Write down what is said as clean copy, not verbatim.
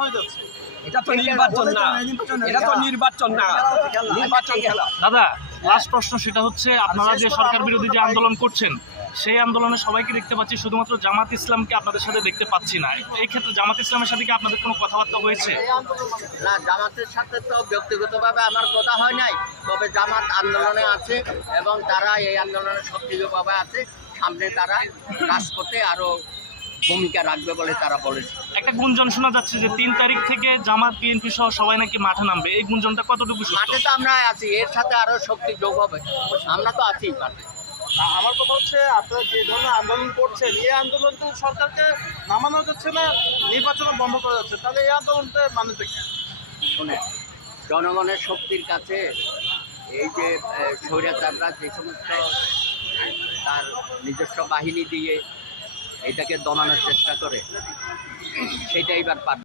হয়ে যাচ্ছে। এটা তো নির্বাচন না, এটা তো নির্বাচন না, নির্বাচন খেলা। দাদা লাস্ট প্রশ্ন, সেটা হচ্ছে আপনারা যে সরকার বিরোধী যে আন্দোলন করছেন সেই আন্দোলনে সবাইকে দেখতে পাচ্ছি, শুধুমাত্র জামাত ইসলামকে আপনাদের সাথে দেখতে পাচ্ছি না। এই ক্ষেত্রে জামাত ইসলামের সাথে কি আপনাদের কোনো কথাবার্তা হয়েছে? না, জামাতের সাথে তো ব্যক্তিগতভাবে আমার কথা হয় নাই, তবে জামাত আন্দোলনে আছে এবং তারা এই আন্দোলনে সক্রিয়ভাবে আছে। সামনে তারা রাজপথে আরো ভূমিকা রাখবে বলে তারা বলেছে। একটা গুঞ্জন শোনা যাচ্ছে যে 3 তারিখ থেকে জামাত বিএনপি সহ সবাই নাকি মাঠে নামবে, এই গুঞ্জনটা কতটুকু সত্য? মাঠে তো আমরা আছি, এর সাথে আরো শক্তি যোগ হবে, আমরা তো আছি মাঠে। আমার কথা হচ্ছে, আপনারা যে ধরনের আন্দোলন করছেন, এই আন্দোলন তো সরকারকে নামানো যাচ্ছে না, নির্বাচন বন্ধ করা যাচ্ছে, তাহলে এই আন্দোলনটা মানে কি? শুনে জনগণের শক্তির কাছে এই যে স্বৈরাচাররা যে সমস্ত তার নিজস্ব বাহিনী দিয়ে এটাকে দমানোর চেষ্টা করে, সেটা এবার পারবে।